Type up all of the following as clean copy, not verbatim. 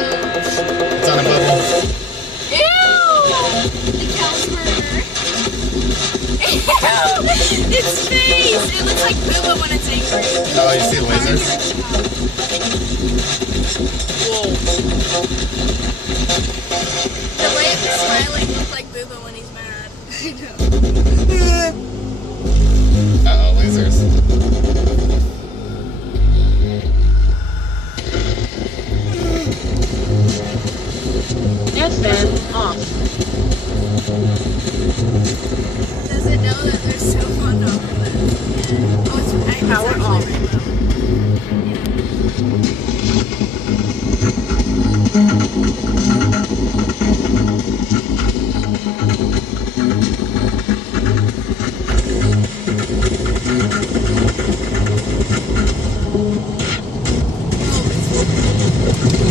It's on a bubble. Ew! The cow's murder. Ew! Its face! It looks like Booba when it's angry. Oh, you see the lasers? Whoa. The way it was smiling looked like Booba when he's mad. I know. Uh-oh, lasers. S-band off. Does it know that there's so fun over this? Oh, it's Power actually off.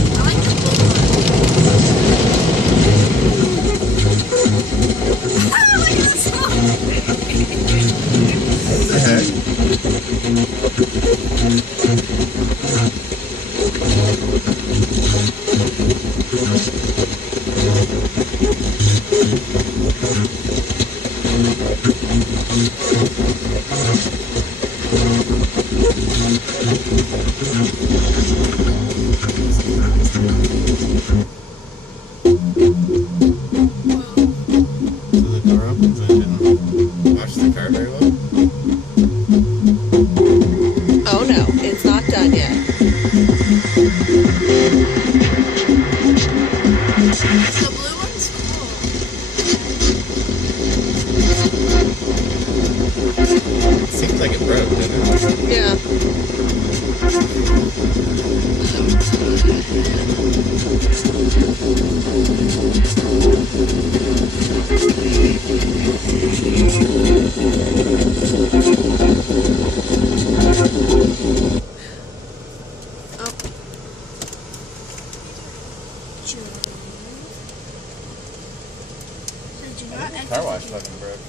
I like the blue one. Ah, look at this one. What the heck? So the door opens and I didn't watch the car very well. Oh no, it's not done yet. The blue one's cool. It seems like it broke, didn't it? Yeah. Did you not Car wash fucking broke.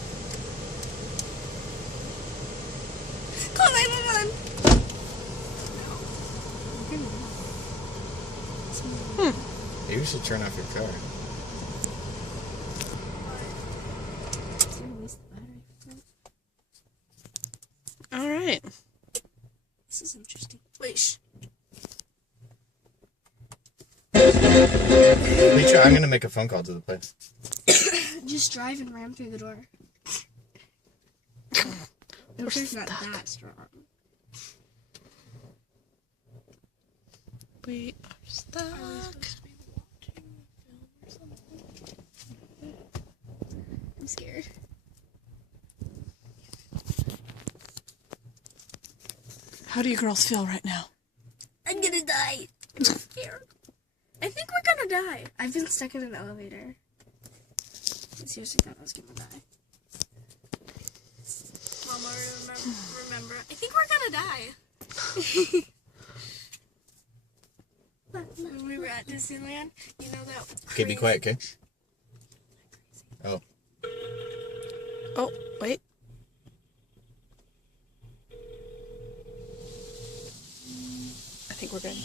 Call 911. Maybe you should turn off your car. All right. This is interesting. Wait, shh. Leisha, I'm gonna make a phone call to the place. Just drive and ram through the door. The door's not that strong. We are stuck. I'm scared. How do you girls feel right now? I'm gonna die. I'm scared. I think we're gonna die. I've been stuck in an elevator. I seriously thought I was gonna die. Mama, remember. I think we're gonna die. When we were at Disneyland, you know that. Okay, be quiet, okay? Oh. Oh, wait. I think we're good.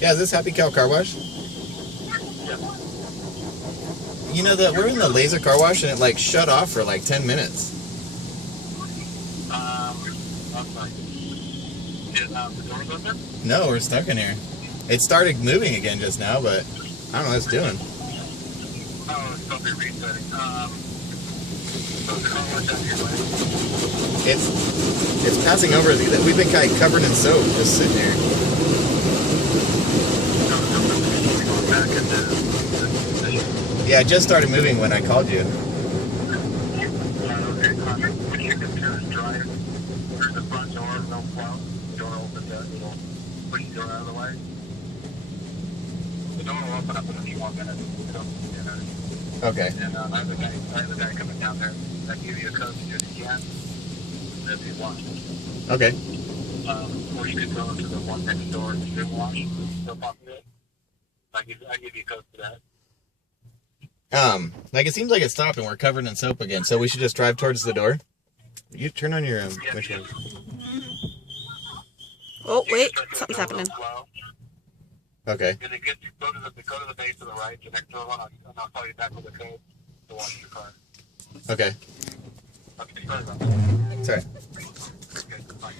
Yeah, is this Happy Cow Car Wash? You know that we're in the laser car wash and it like shut off for like 10 minutes. The doors open? No, we're stuck in here. It started moving again just now, but I don't know what it's doing. Oh, it's probably resetting. So the car wash out your way. It's passing over. We've been kind of covered in soap just sitting here. Going back into the position. Yeah, it just started moving when I called you. Okay, what you can do is drive through the front door, no problem. The door opens up, it'll push the door out of the way. The door will open up in a few more minutes. Okay. And I have a guy coming down there. I'll give you a code to do it again if you want. Okay. Or you can go into the one next door and do wash. Still popular. I give you a code for that. Like it seems like it stopped and we're covered in soap again, so we should just drive towards the door. You turn on your windshield. Oh, wait. Something's happening. Okay. Go to the base to the right, the next door one, and I'll call you back with the code to wash your car. Okay. Okay, sorry about It's alright. that. Bye.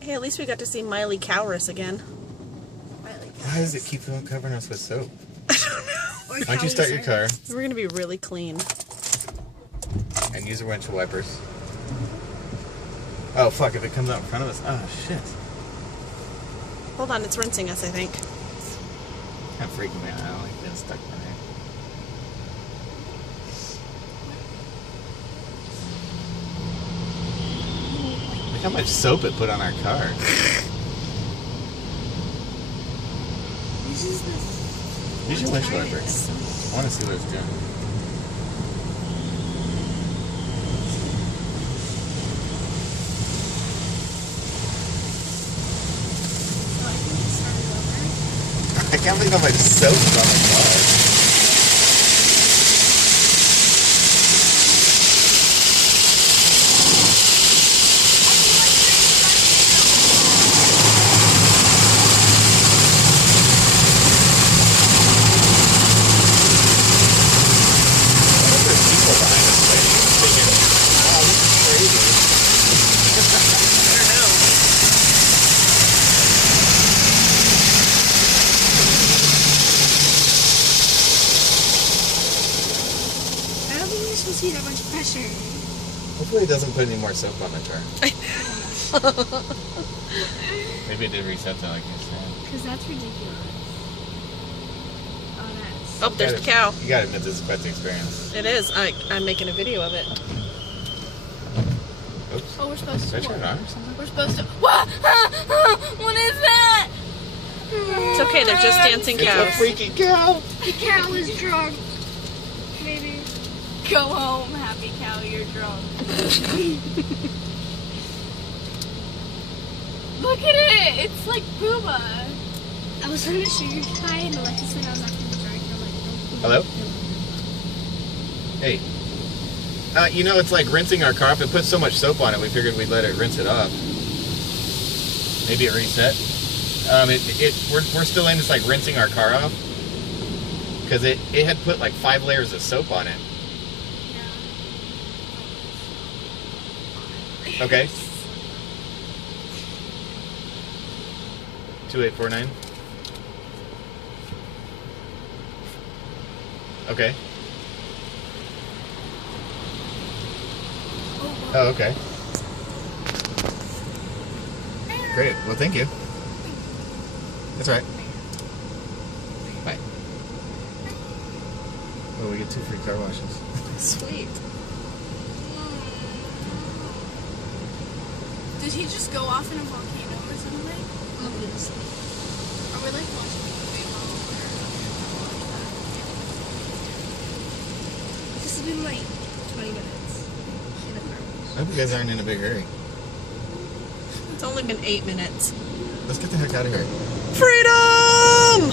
Hey, at least we got to see Miley Cowris again. I like Why does it keep on covering us with soap? Or Why don't you start your car We're gonna be really clean. and use the windshield wipers? Oh fuck, if it comes out in front of us. Oh shit. Hold on, it's rinsing us, I think. Kind of freaking me out. I don't like being stuck in there. Look how much soap it put on our car. This is the Use your windshield wiper. I want to see what it's doing. I can't believe how much soap is on my car. I don't think you're supposed to be that much pressure. Hopefully it doesn't put any more soap on the car. Maybe it did reset that like you said. Because that's ridiculous. Oh, that's. Oh, there's the cow. You gotta admit this is quite the experience. It is. I'm making a video of it. Oops. Oh, we're supposed Did I to. turn it on or something? We're supposed to. What? What is that? It's okay, they're just dancing It's a cows. freaky cow! The cow is drunk. Maybe. Go home, happy cow, you're drunk. Look at it! It's like Booba. I was trying to show you Kai and Alexis when I was after the drink. I'm like, Hello? Hey. You know, it's like rinsing our car off. It put so much soap on it, we figured we'd let it rinse it off. Maybe it reset. We're still in just like rinsing our car off. Because it had put like 5 layers of soap on it. Okay. 2849. Okay. Oh, okay. Great. Well, thank you. That's all right. Bye. Oh, we get 2 free car washes. Sweet. Did he just go off in a volcano or something? Obviously. Are we like watching a movie while we're... This has been like 20 minutes. I hope you guys aren't in a big hurry. It's only been 8 minutes. Let's get the heck out of here. Freedom!